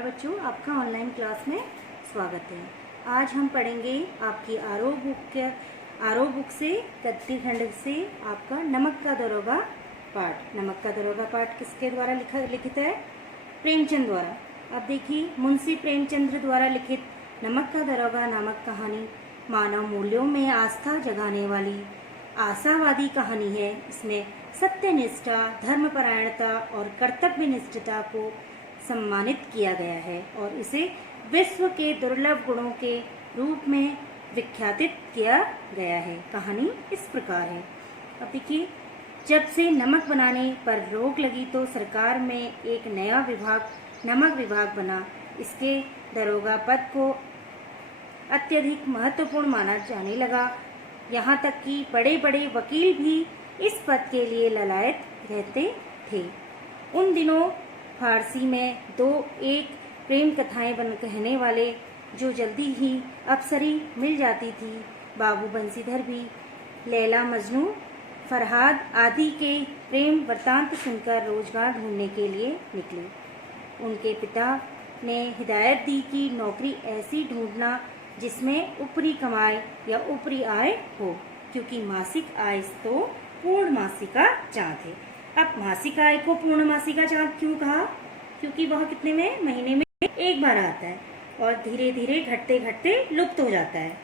नमस्कार बच्चों, आपका ऑनलाइन क्लास में स्वागत है। आज हम पढ़ेंगे आपकी आरओ बुक से गद्य खंड से आपका नमक का दरोगा पाठ। नमक का दरोगा पाठ किसके द्वारा लिखित है? प्रेमचंद द्वारा। अब देखिए, मुंशी प्रेमचंद द्वारा लिखित नमक का दरोगा नामक कहानी मानव मूल्यों में आस्था जगाने वाली आशावादी कहानी है। इसमें सत्यनिष्ठा, धर्मपरायणता और कर्तव्यनिष्ठता को सम्मानित किया गया है और इसे विश्व के दुर्लभ गुणों के रूप में विख्यातित किया गया है। कहानी इस प्रकार है। अब देखिए, जब से नमक बनाने पर रोक लगी तो सरकार में एक नया विभाग, नमक विभाग बना। इसके दरोगा पद को अत्यधिक महत्वपूर्ण माना जाने लगा। यहाँ तक कि बड़े बड़े वकील भी इस पद के लिए ललायत रहते थे। उन दिनों फारसी में दो एक प्रेम कथाएं बन कहने वाले जो जल्दी ही अप्सरी मिल जाती थी। बाबू बंसीधर भी लैला मजनू, फरहाद आदि के प्रेम वृत्तांत सुनकर रोजगार ढूंढने के लिए निकले। उनके पिता ने हिदायत दी कि नौकरी ऐसी ढूंढना जिसमें ऊपरी कमाई या ऊपरी आय हो, क्योंकि मासिक आय तो पूर्ण मासिका चाँद है। अब मासिक आय को पूर्ण मासिका चाँद क्यों कहा? क्योंकि वह कितने में, महीने में एक बार आता है और धीरे धीरे घटते घटते लुप्त हो जाता है,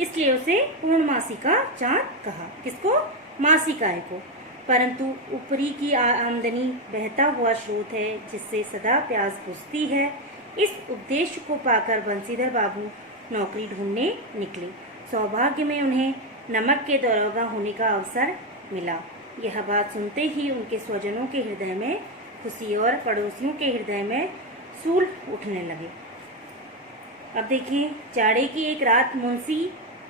इसलिए उसे पूर्ण मासिका चाँद कहा। किसको? मासिक आय को। परंतु ऊपरी की आमदनी बहता हुआ स्रोत है जिससे सदा प्यास बुझती है। इस उद्देश्य को पाकर बंसीधर बाबू नौकरी ढूंढने निकले। सौभाग्य में उन्हें नमक के दरोगा होने का अवसर मिला। यह बात सुनते ही उनके स्वजनों के हृदय में खुशी और पड़ोसियों के हृदय में सूल उठने लगे। अब देखिए, जाड़े की एक रात मुंशी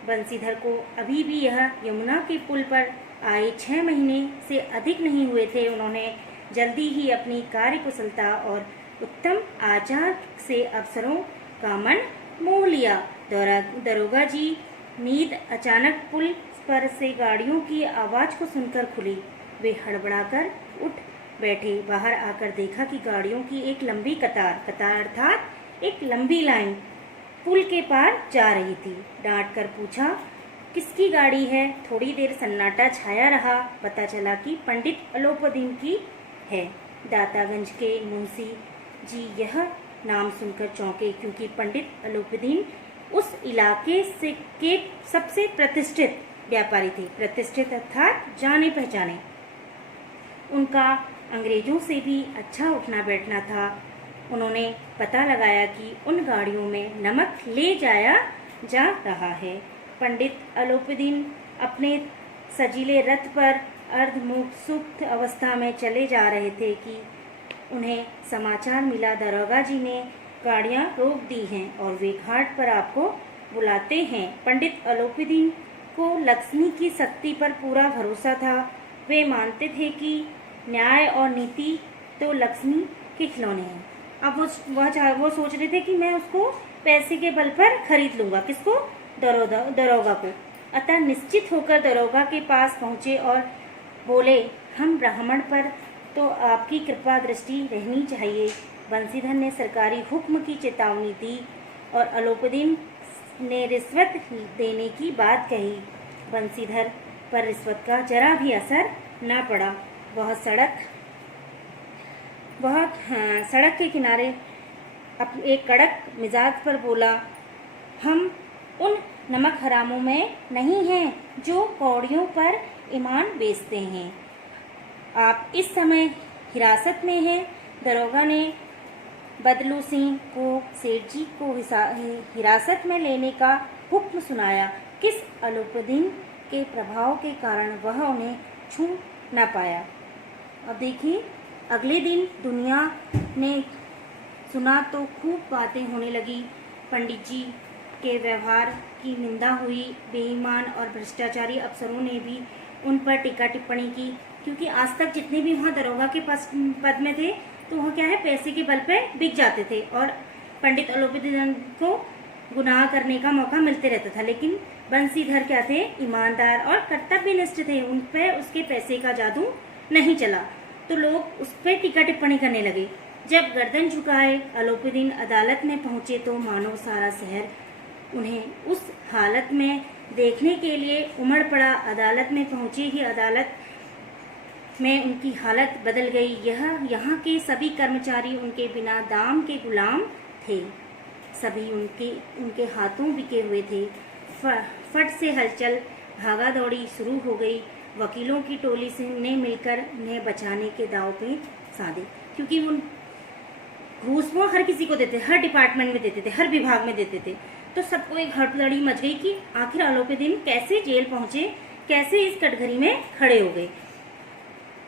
बंसीधर को अभी भी यह यमुना के पुल पर आए 6 महीने से अधिक नहीं हुए थे। उन्होंने जल्दी ही अपनी कार्यकुशलता और उत्तम आचार से अफसरों का मन मोह लिया। दरोगा जी नींद अचानक पुल पर से गाड़ियों की आवाज को सुनकर खुली। वे हड़बड़ाकर उठ बैठे। बाहर आकर देखा कि गाड़ियों की एक लंबी कतार अर्थात एक लंबी लाइन पुल के पार जा रही थी। डांट कर पूछा, किसकी गाड़ी है? थोड़ी देर सन्नाटा छाया रहा। पता चला कि पंडित अलोपदीन की है। दातागंज के मुंशी जी यह नाम सुनकर चौंके, क्योंकि पंडित अलोपदीन उस इलाके से के सबसे प्रतिष्ठित व्यापारी थे। प्रतिष्ठित अर्थात जाने पहचाने। उनका अंग्रेजों से भी अच्छा उठना बैठना था। उन्होंने पता लगाया कि उन गाड़ियों में नमक ले जाया जा रहा है। पंडित अलोपदीन अपने सजीले रथ पर अर्धमुख सुप्त अवस्था में चले जा रहे थे कि उन्हें समाचार मिला, दरोगा जी ने गाड़ियां रोक दी हैं और वे घाट पर आपको बुलाते हैं। पंडित अलोपदीन को लक्ष्मी की शक्ति पर पूरा भरोसा था। वे मानते थे कि न्याय और नीति तो लक्ष्मी के खिलौने हैं। अब वो सोच रहे थे कि मैं उसको पैसे के बल पर खरीद लूंगा। किसको? दरोगा को। अतः निश्चित होकर दरोगा के पास पहुंचे और बोले, हम ब्राह्मण पर तो आपकी कृपा दृष्टि रहनी चाहिए। बंसीधर ने सरकारी हुक्म की चेतावनी दी और अलोपदीन ने रिश्वत देने की बात कही। बंसीधर पर रिश्वत का जरा भी असर न पड़ा। वह सड़क के किनारे एक कड़क मिजाज पर बोला, हम उन नमक हरामों में नहीं हैं जो कौड़ियों पर ईमान बेचते हैं। आप इस समय हिरासत में हैं। दरोगा ने बदलू सिंह को सेठ जी को हिरासत में लेने का हुक्म सुनाया। किस अलोपदीन के प्रभाव के कारण वह उन्हें छू न पाया। अब देखिए, अगले दिन दुनिया ने सुना तो खूब बातें होने लगी। पंडित जी के व्यवहार की निंदा हुई। बेईमान और भ्रष्टाचारी अफसरों ने भी उन पर टीका टिप्पणी की, क्योंकि आज तक जितने भी वहाँ दरोगा के पद में थे तो वह क्या है, पैसे के बल पे बिक जाते थे और पंडित अलोपदीन को गुनाह करने का मौका मिलते रहता था। लेकिन बंसीधर क्या थे? ईमानदार और कर्तव्यनिष्ठ थे। उन पे उसके पैसे का जादू नहीं चला, तो लोग उस पर टीका टिप्पणी करने लगे। जब गर्दन झुकाए अलोपीदीन अदालत में पहुंचे तो मानो सारा शहर उन्हें उस हालत में देखने के लिए उमड़ पड़ा। अदालत में पहुंचे ही अदालत में उनकी हालत बदल गई। यहाँ के सभी कर्मचारी उनके बिना दाम के गुलाम थे। सभी उनके हाथों बिके हुए थे। फट से हलचल भागा दौड़ी शुरू हो गई। वकीलों की टोली ने मिलकर उन्हें बचाने के दाव पे साधे, क्योंकि वो घूस वो हर किसी को देते, हर डिपार्टमेंट में देते थे, हर विभाग में देते थे। तो सबको एक हड़बड़ी मच गई कि आखिर अलोपीदीन कैसे जेल पहुंचे, कैसे इस कटघरे में खड़े हो गए।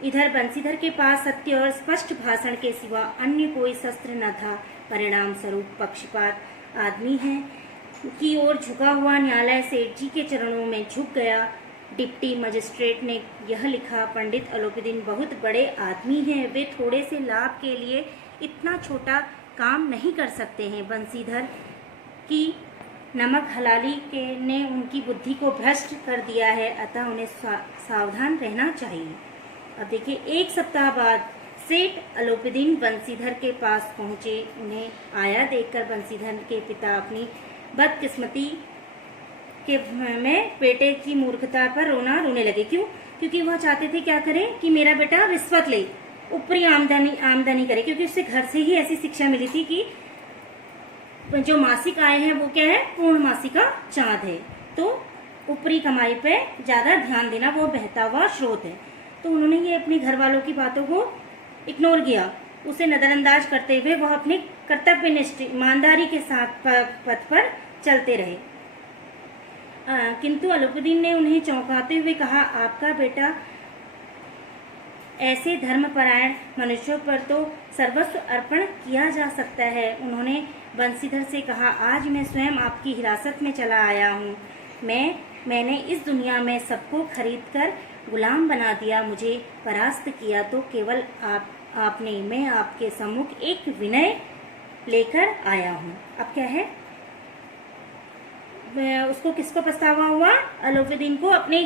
इधर बंसीधर के पास सत्य और स्पष्ट भाषण के सिवा अन्य कोई शस्त्र न था। परिणाम स्वरूप पक्षपात आदमी है की ओर झुका हुआ न्यायालय सेठ जी के चरणों में झुक गया। डिप्टी मजिस्ट्रेट ने यह लिखा, पंडित अलोपीदीन बहुत बड़े आदमी हैं, वे थोड़े से लाभ के लिए इतना छोटा काम नहीं कर सकते हैं। बंसीधर की नमक हलाली ने उनकी बुद्धि को भ्रष्ट कर दिया है, अतः उन्हें सावधान रहना चाहिए। अब देखिए, एक सप्ताह बाद सेठ अलोपीदीन बंसीधर के पास पहुंचे। उन्हें आया देखकर बंसीधर के पिता अपनी बदकिस्मती के में बेटे की मूर्खता पर रोने लगे। क्यों? क्योंकि वह चाहते थे क्या करें कि मेरा बेटा रिश्वत ले, ऊपरी आमदनी करे, क्योंकि उससे घर से ही ऐसी शिक्षा मिली थी कि जो मासिक आय है वो क्या है, पूर्ण मासिक का चांद है। तो ऊपरी कमाई पे ज्यादा ध्यान देना वो बहता हुआ स्रोत है। तो उन्होंने ये अपने घर वालों की बातों को इग्नोर किया, उसे नजरअंदाज करते हुए वह अपने कर्तव्यनिष्ठ ईमानदारी के साथ पथ पर चलते रहे। किंतु अलोपीदीन ने उन्हें चौंकाते हुए कहा, आपका बेटा ऐसे धर्मपरायण मनुष्यों पर तो सर्वस्व अर्पण किया जा सकता है। उन्होंने बंसीधर से कहा, आज मैं स्वयं आपकी हिरासत में चला आया हूँ। मैंने इस दुनिया में सबको खरीदकर गुलाम बना दिया, मुझे परास्त किया तो केवल आपने। मैं आपके सम्मुख एक विनय लेकर आया हूँ। अब क्या है, उसको किसको पछतावा हुआ? अलोपीदीन को अपने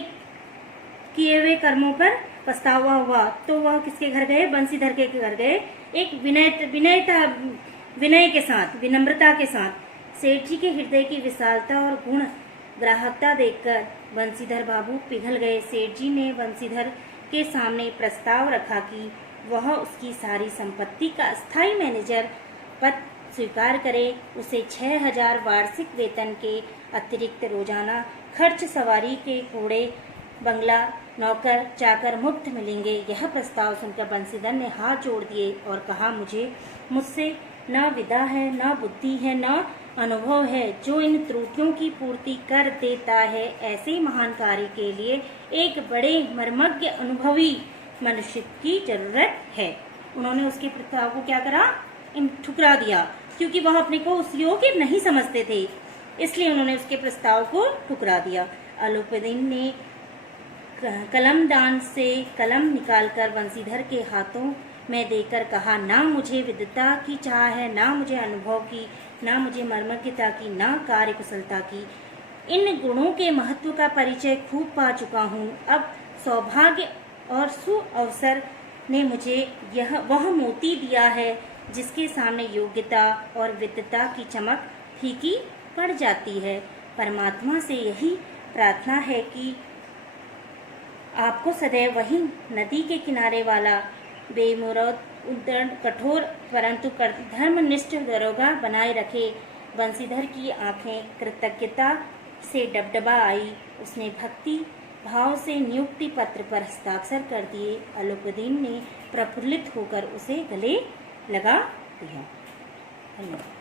किए हुए कर्मों पर पछतावा हुआ। तो वह किसके घर गए? बंसीधर के घर गए, एक विनय के साथ, विनम्रता के साथ। सेठ जी के हृदय की विशालता और गुण ग्राहकता देखकर बंसीधर बाबू पिघल गए। सेठ जी ने बंसीधर के सामने प्रस्ताव रखा कि वह उसकी सारी संपत्ति का स्थायी मैनेजर पद स्वीकार करे। उसे 6000 वार्षिक वेतन के अतिरिक्त रोजाना खर्च, सवारी के घोड़े, बंगला, नौकर चाकर मुफ्त मिलेंगे। यह प्रस्ताव सुनकर बंसीधर ने हाथ जोड़ दिए और कहा, मुझसे न विदा है, न बुद्धि है, न अनुभव है। जो इन त्रुटियों की पूर्ति कर देता है, ऐसे महान कार्य के लिए एक बड़े मर्मज्ञ अनुभवी मनुष्य की जरूरत है। उन्होंने उसके प्रस्ताव को क्या करा? ठुकरा दिया, क्योंकि वह अपने को उस योग्य नहीं समझते थे, इसलिए उन्होंने उसके प्रस्ताव को ठुकरा दिया। अलोपीदीन ने कलमदान से कलम निकालकर बंसीधर के हाथों में देकर कहा, ना मुझे विद्वता की चाह है, ना मुझे अनुभव की, ना मुझे मर्मज्ञता की, ना कार्य कुशलता की। इन गुणों के महत्व का परिचय खूब पा चुका हूँ। अब सौभाग्य और सुअवसर ने मुझे वह मोती दिया है जिसके सामने योग्यता और विद्वता की चमक फीकी पड़ जाती है। परमात्मा से यही प्रार्थना है कि आपको सदैव वही नदी के किनारे वाला बेमुरौद, उद्दंड, कठोर परंतु धर्मनिष्ठ दरोगा बनाए रखे। बंसीधर की आंखें कृतज्ञता से डबडबा आई। उसने भक्ति भाव से नियुक्ति पत्र पर हस्ताक्षर कर दिए। अलोपीदीन ने प्रफुल्लित होकर उसे गले लगा दिया। धन्यवाद।